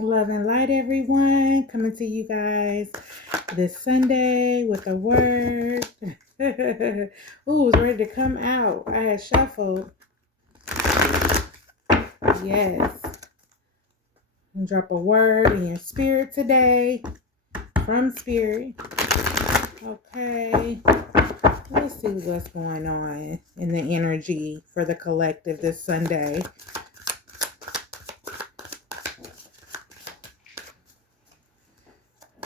Love and light, everyone. Coming to you guys this Sunday with a word. Ooh, it's ready to come out. I had shuffled. Yes. And drop a word in your spirit today from spirit. Okay. Let's see what's going on in the energy for the collective this Sunday.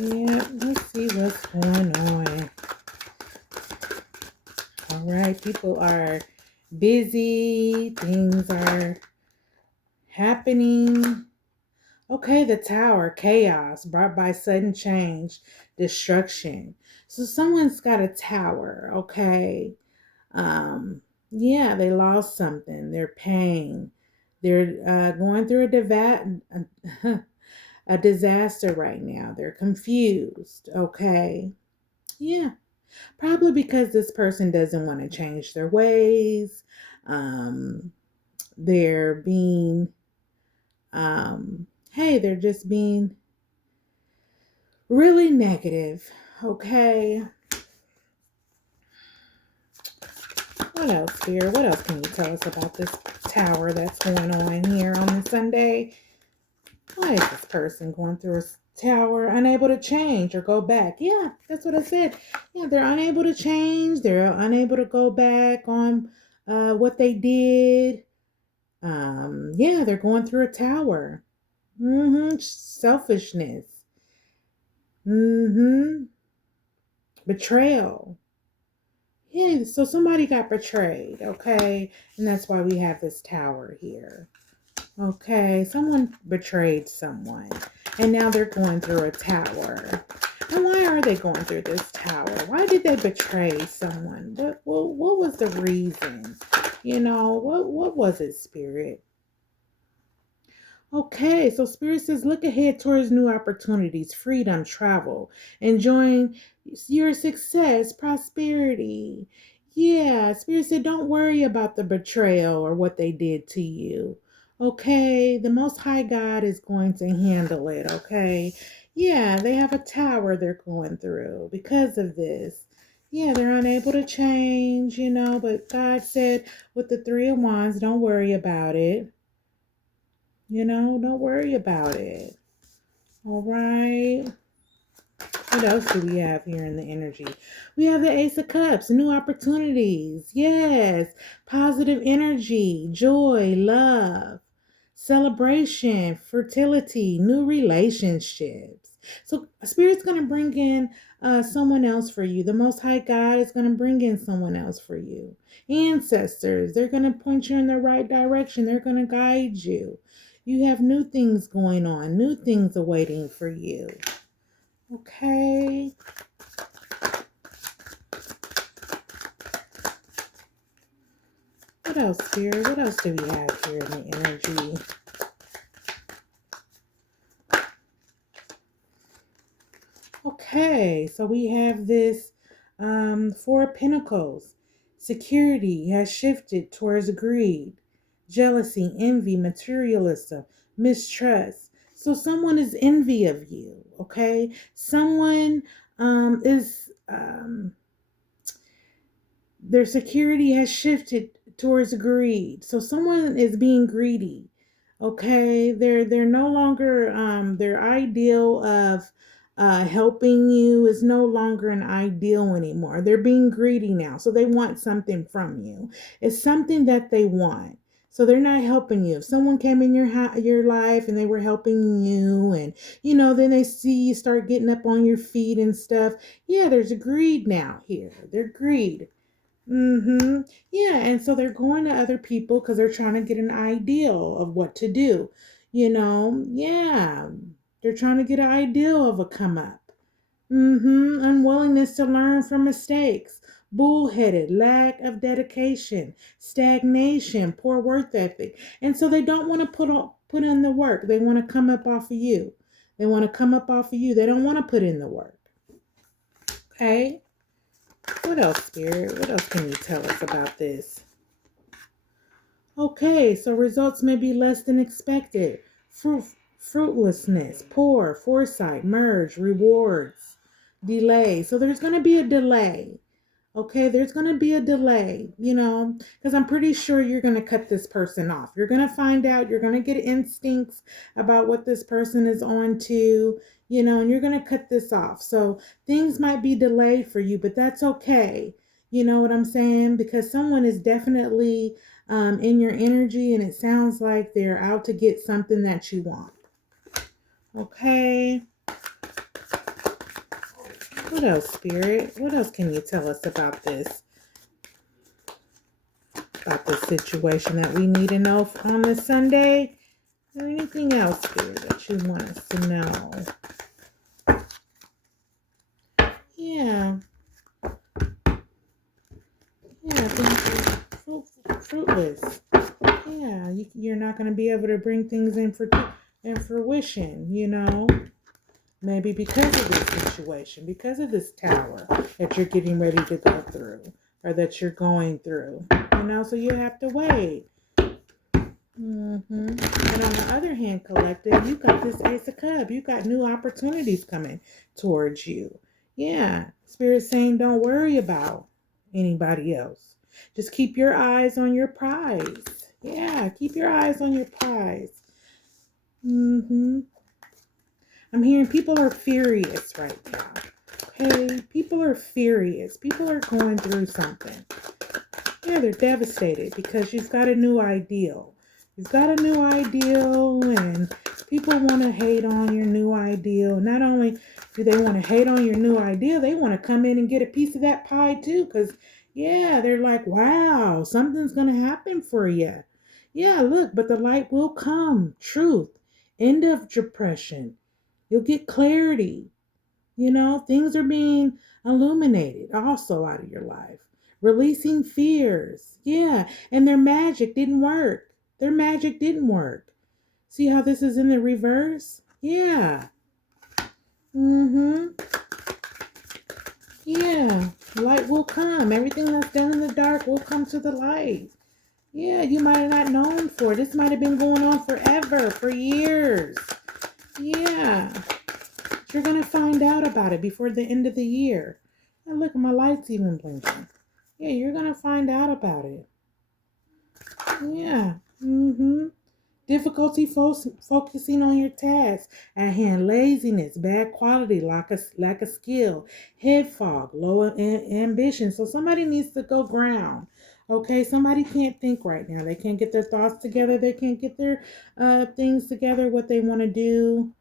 Yeah, let's see what's going on. All right, people are busy, things are happening. Okay, the tower, chaos brought by sudden change, destruction. So someone's got a tower, okay? Yeah, they lost something. They're paying. They're going through a disaster right now. They're confused, okay? Yeah. Probably because this person doesn't want to change their ways. Um, they're being, they're just being really negative. Okay. What else, Spirit? What else can you tell us about this tower that's going on here on the Sunday? Why is this person going through a tower, unable to change or go back? Yeah, that's what I said. Yeah, they're unable to change. They're unable to go back on what they did. Yeah, they're going through a tower. Selfishness. Betrayal. Yeah, so somebody got betrayed, okay? And that's why we have this tower here. Okay, someone betrayed someone, and now they're going through a tower. And why are they going through this tower? Why did they betray someone? What was the reason? What was it, Spirit? Okay, so Spirit says, look ahead towards new opportunities, freedom, travel, enjoying your success, prosperity. Yeah, Spirit said, don't worry about the betrayal or what they did to you. Okay, the Most High God is going to handle it. Okay, yeah, they have a tower they're going through because of this. Yeah, they're unable to change, but God said with the Three of Wands, don't worry about it. Don't worry about it. All right. What else do we have here in the energy? We have the Ace of Cups, new opportunities. Yes. Positive energy, joy, love, celebration, fertility, new relationships. So Spirit's going to bring in someone else for you. The Most High God is going to bring in someone else for you. Ancestors, they're going to point you in the right direction. They're going to guide you. You have new things going on, new things awaiting for you. Okay. What else, Spirit? What else do we have here in the energy? Okay, so we have this Four of Pentacles. Security has shifted towards greed, jealousy, envy, materialism, mistrust. So someone is envy of you, okay? Someone is their security has shifted towards greed. So someone is being greedy. Okay, they're no longer their ideal of helping you is no longer an ideal anymore. They're being greedy now. So they want something from you. It's something that they want. So they're not helping you. If someone came in your life and they were helping you, and then they see you start getting up on your feet and stuff. Yeah, there's a greed now here. They're greed. Yeah, and so they're going to other people because they're trying to get an ideal of what to do. Yeah. They're trying to get an ideal of a come up. Unwillingness to learn from mistakes. Bullheaded, lack of dedication, stagnation, poor work ethic. And so they don't want to put in the work. They want to come up off of you. They want to come up off of you. They don't want to put in the work. Okay? What else, Spirit? What else can you tell us about this? Okay, so results may be less than expected. fruitlessness, poor, foresight, merge, rewards, delay. So there's going to be a delay. Okay, there's going to be a delay, because I'm pretty sure you're going to cut this person off. You're going to find out, you're going to get instincts about what this person is on to, and you're going to cut this off. So things might be delayed for you, but that's okay. You know what I'm saying? Because someone is definitely in your energy, and it sounds like they're out to get something that you want. Okay. What else, Spirit? What else can you tell us about this? About this situation that we need to know on this Sunday? Or anything else, Spirit, that you want us to know? Yeah. Yeah, things are fruitless. Yeah, you're not going to be able to bring things in fruition, Maybe because of this situation, because of this tower that you're getting ready to go through, or that you're going through, so you have to wait. And on the other hand, collective, you got this Ace of Cups. You got new opportunities coming towards you. Yeah, Spirit saying don't worry about anybody else. Just keep your eyes on your prize. Yeah, keep your eyes on your prize. I'm hearing people are furious right now. Okay, people are furious. People are going through something. Yeah, they're devastated because you've got a new ideal. You've got a new ideal, and people want to hate on your new ideal. Not only do they want to hate on your new ideal, they want to come in and get a piece of that pie too. Because, yeah, they're like, wow, something's going to happen for you. Yeah, look, but the light will come. Truth. End of depression. You'll get clarity. Things are being illuminated also out of your life. Releasing fears. Yeah. And their magic didn't work. Their magic didn't work. See how this is in the reverse? Yeah. Yeah. Light will come. Everything that's done in the dark will come to the light. Yeah, you might have not known for it. This might have been going on forever, for years. Yeah. You're going to find out about it before the end of the year. And look, my light's even blinking. Yeah, you're going to find out about it. Yeah. Difficulty focusing on your task at hand, laziness, bad quality, lack of skill, head fog, low ambition. So somebody needs to go ground. Okay, somebody can't think right now. They can't get their thoughts together. They can't get their things together, what they want to do.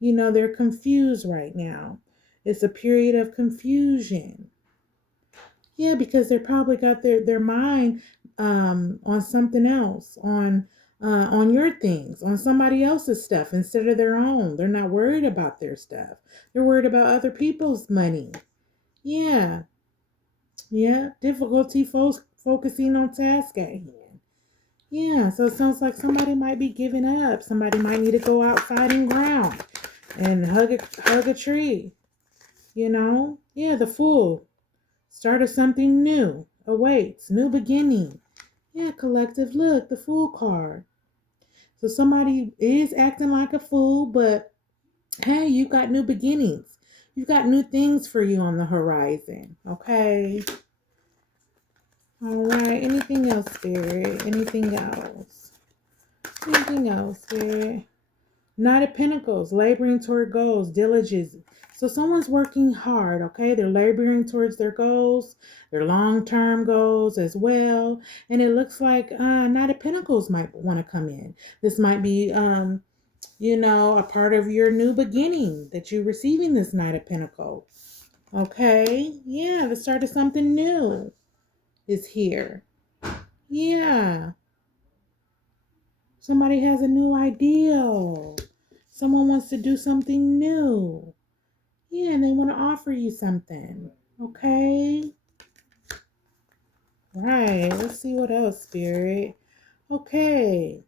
They're confused right now. It's a period of confusion. Yeah, because they probably got their mind on something else, on your things, on somebody else's stuff instead of their own. They're not worried about their stuff. They're worried about other people's money. Yeah. Yeah. Difficulty focusing on task at hand. Yeah, so it sounds like somebody might be giving up. Somebody might need to go outside and ground and hug a tree. Yeah, the Fool. Start of something new. Awaits. New beginning. Yeah, collective. Look, the Fool card. So somebody is acting like a fool, but hey, you got new beginnings. You've got new things for you on the horizon. Okay. All right. Anything else, Spirit? Anything else? Anything else, Spirit? Knight of Pentacles, laboring toward goals, diligence. So someone's working hard, okay? They're laboring towards their goals, their long-term goals as well. And it looks like Knight of Pentacles might want to come in. This might be, a part of your new beginning that you're receiving this Knight of Pentacles. Okay? Yeah, the start of something new is here. Yeah. Somebody has a new ideal. Someone wants to do something new. Yeah, and they want to offer you something. Okay? Right. Let's see what else, Spirit. Okay.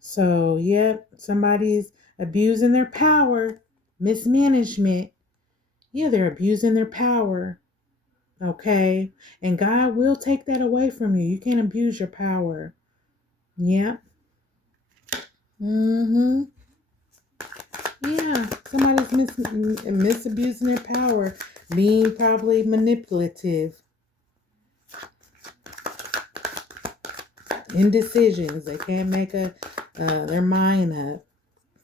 So, yep, somebody's abusing their power. Mismanagement. Yeah, they're abusing their power. Okay? And God will take that away from you. You can't abuse your power. Yep. Mm-hmm. Yeah, somebody's misabusing their power, being probably manipulative, indecisions. They can't make their mind up.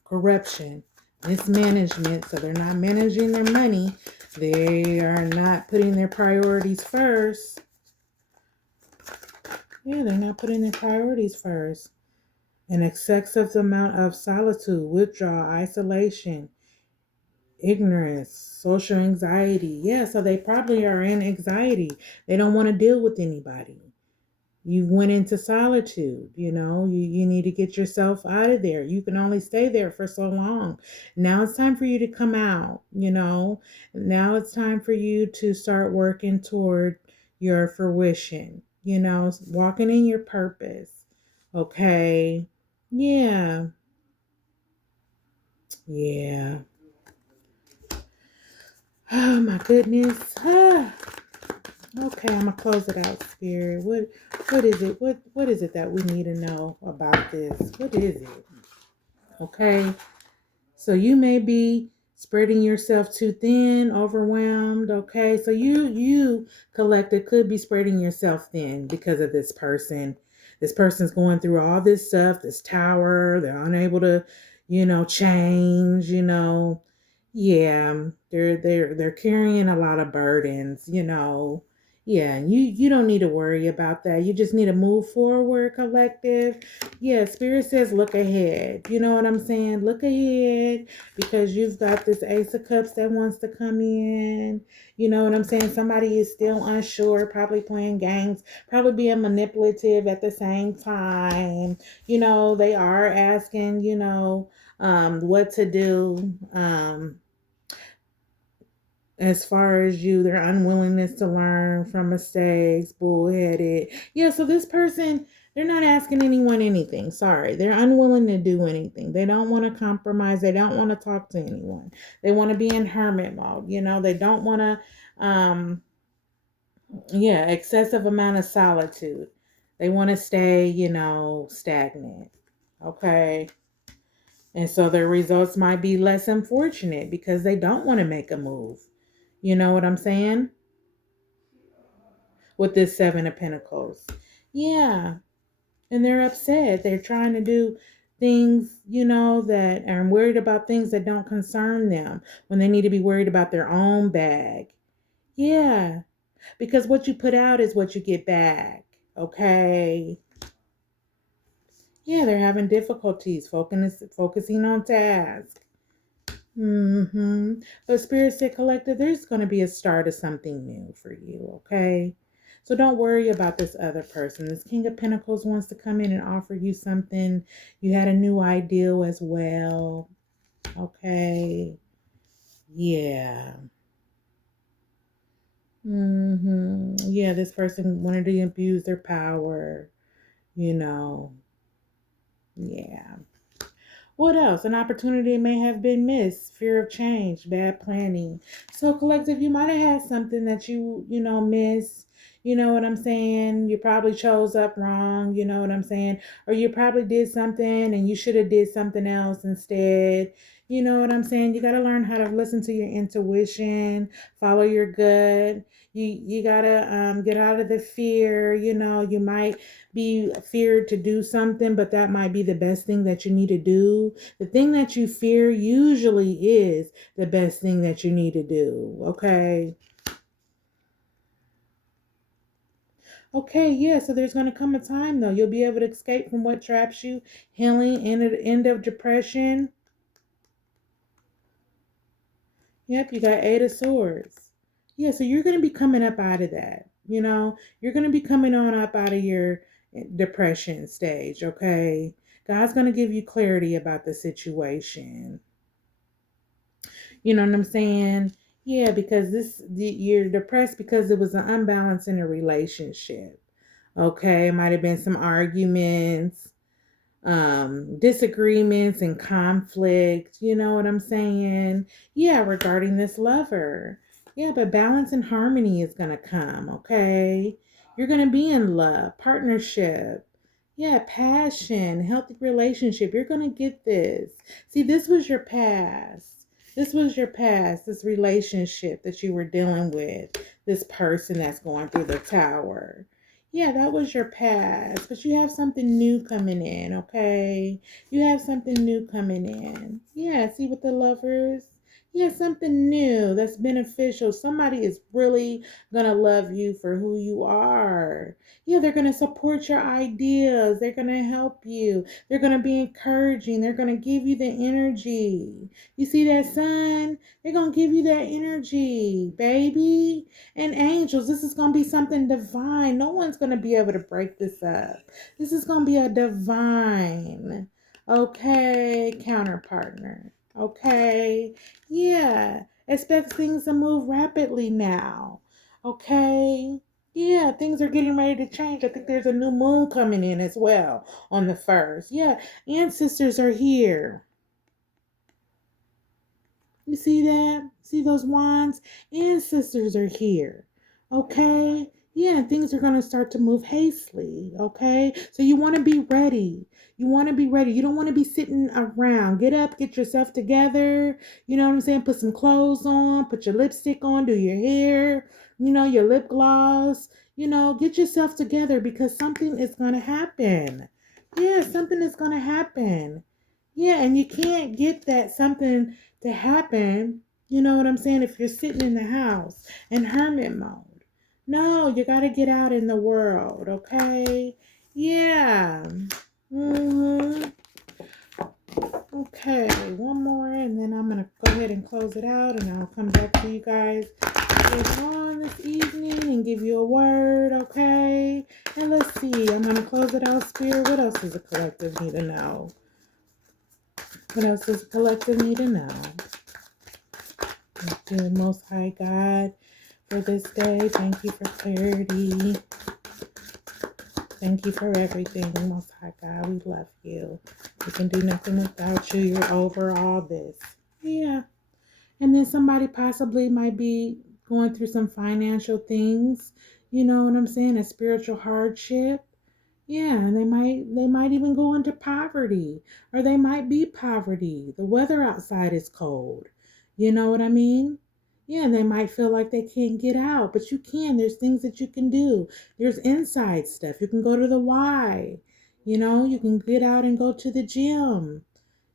Corruption, mismanagement. So they're not managing their money. They are not putting their priorities first. Yeah, they're not putting their priorities first. An excessive amount of solitude, withdrawal, isolation, ignorance, social anxiety. Yeah, so they probably are in anxiety. They don't want to deal with anybody. You went into solitude, you need to get yourself out of there. You can only stay there for so long. Now it's time for you to come out. Now it's time for you to start working toward your fruition, walking in your purpose. Okay. Yeah. Yeah. Oh my goodness. Okay, I'm gonna close it out, Spirit. What is it? What is it that we need to know about this? What is it? Okay. So you may be spreading yourself too thin, overwhelmed. Okay. So you collective could be spreading yourself thin because of this person. This person's going through all this stuff, this tower, they're unable to, change. Yeah, they're carrying a lot of burdens. Yeah, you don't need to worry about that. You just need to move forward, collective. Yeah, Spirit says look ahead. You know what I'm saying? Look ahead because you've got this Ace of Cups that wants to come in. You know what I'm saying? Somebody is still unsure, probably playing games, probably being manipulative at the same time. They are asking, what to do. As far as their unwillingness to learn from mistakes, bullheaded. Yeah, so this person, they're not asking anyone anything. Sorry. They're unwilling to do anything. They don't want to compromise. They don't want to talk to anyone. They want to be in hermit mode. They don't want to, excessive amount of solitude. They want to stay, stagnant. Okay. And so their results might be less unfortunate because they don't want to make a move. You know what I'm saying? With this Seven of Pentacles. Yeah. And they're upset. They're trying to do things, that are worried about things that don't concern them when they need to be worried about their own bag. Yeah. Because what you put out is what you get back. Okay. Yeah, they're having difficulties focusing on tasks. But Spirit said Collective, there's going to be a start of something new for you, okay? So don't worry about this other person. This King of Pentacles wants to come in and offer you something. You had a new ideal as well, okay? Yeah. Yeah, this person wanted to abuse their power, you know. Yeah. What else? An opportunity may have been missed. Fear of change, bad planning. So, collective, you might have had something that missed. You know what I'm saying? You probably chose up wrong. You know what I'm saying? Or you probably did something and you should have did something else instead. You know what I'm saying? You got to learn how to listen to your intuition, follow your gut. You got to get out of the fear. You might be feared to do something, but that might be the best thing that you need to do. The thing that you fear usually is the best thing that you need to do. Okay. Okay, yeah, so there's going to come a time though. You'll be able to escape from what traps you, healing, and the end of depression. Yep, you got Eight of Swords. Yeah, so you're going to be coming up out of that. You're going to be coming on up out of your depression stage, okay? God's going to give you clarity about the situation. You know what I'm saying? Yeah, because you're depressed because it was an unbalance in a relationship. Okay, might have been some arguments, disagreements and conflict. You know what I'm saying? Yeah, regarding this lover. Yeah, but balance and harmony is going to come, okay? You're going to be in love, partnership. Yeah, passion, healthy relationship. You're going to get this. See, this was your past. This was your past, this relationship that you were dealing with, this person that's going through the tower. Yeah, that was your past, but you have something new coming in, okay? You have something new coming in. Yeah, see with the lovers? Yeah, something new that's beneficial. Somebody is really gonna love you for who you are. Yeah, they're going to support your ideas. They're going to help you. They're going to be encouraging. They're going to give you the energy. You see that, sun? They're going to give you that energy, baby. And angels, this is going to be something divine. No one's going to be able to break this up. This is going to be a divine, okay, counterpartner. Okay? Yeah. Expect things to move rapidly now. Okay? Yeah, things are getting ready to change. I think there's a new moon coming in as well on the 1st. Yeah, ancestors are here. You see that? See those wands? Ancestors are here. Okay? Yeah, things are going to start to move hastily. Okay? So you want to be ready. You want to be ready. You don't want to be sitting around. Get up, get yourself together. You know what I'm saying? Put some clothes on, put your lipstick on, do your hair, your lip gloss. Get yourself together because something is going to happen. Yeah, something is going to happen. Yeah, and you can't get that something to happen, you know what I'm saying, if you're sitting in the house in hermit mode. No, you got to get out in the world, okay? Yeah. hmm Okay, one more, and then I'm going to go ahead and close it out, and I'll come back to you guys later on this evening and give you a word, okay? And let's see, I'm going to close it out, Spirit. What else does the collective need to know? What else does the collective need to know? Thank you, Most High God, for this day. Thank you for clarity. Thank you for everything, Most High God. We love you. We can do nothing without you. You're over all this. Yeah. And then somebody possibly might be going through some financial things. You know what I'm saying? A spiritual hardship. Yeah, and they might even go into poverty, or they might be poverty. The weather outside is cold. You know what I mean? Yeah, they might feel like they can't get out, but you can. There's things that you can do. There's inside stuff. You can go to the Y. You can get out and go to the gym.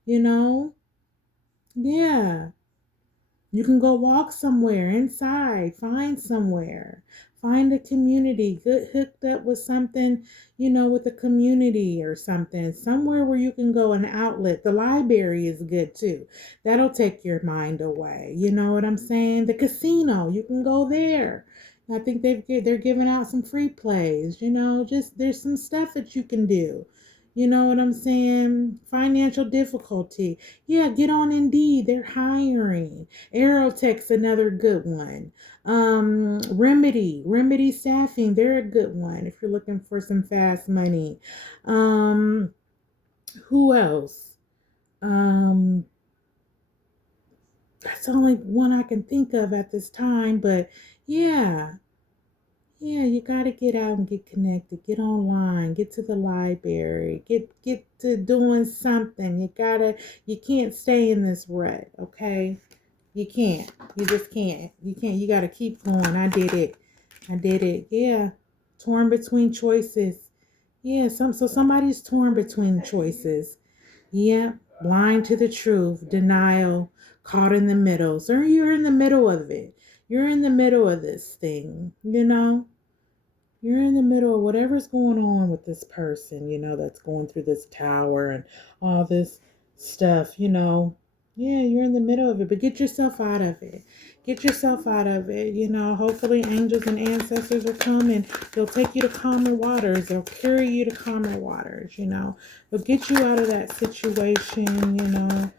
You know? Yeah. You can go walk somewhere inside, find somewhere, find a community, get hooked up with something, with a community or something, somewhere where you can go, an outlet. The library is good too. That'll take your mind away. You know what I'm saying? The casino, you can go there. I think they're giving out some free plays, just there's some stuff that you can do. You know what I'm saying? Financial difficulty. Yeah, get on Indeed. They're hiring. Aerotech's another good one. Remedy Staffing, they're a good one if you're looking for some fast money. Who else? Um, that's the only one I can think of at this time, but yeah. Yeah, you gotta get out and get connected, get online, get to the library, get to doing something. You can't stay in this rut, okay? You can't. You just can't. You can't. You got to keep going. I did it. I did it. Yeah. Torn between choices. Yeah. So somebody's torn between choices. Yeah. Blind to the truth. Denial. Caught in the middle. So you're in the middle of it. You're in the middle of this thing. You're in the middle of whatever's going on with this person, that's going through this tower and all this stuff. Yeah, you're in the middle of it, but get yourself out of it. Get yourself out of it. Hopefully angels and ancestors will come and they'll take you to calmer waters. They'll carry you to calmer waters. They'll get you out of that situation,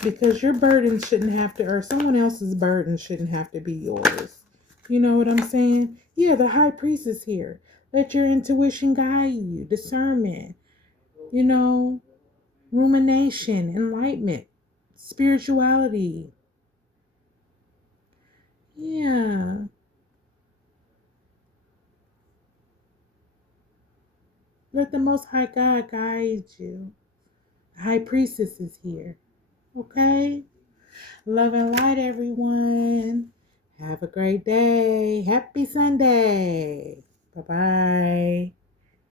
because your burden shouldn't have to, or someone else's burden shouldn't have to be yours. You know what I'm saying? Yeah, the high priest is here. Let your intuition guide you, discernment, you know, rumination, enlightenment, spirituality. Yeah. Let the Most High God guide you. The High Priestess is here. Okay? Love and light, everyone. Have a great day. Happy Sunday. Bye-bye.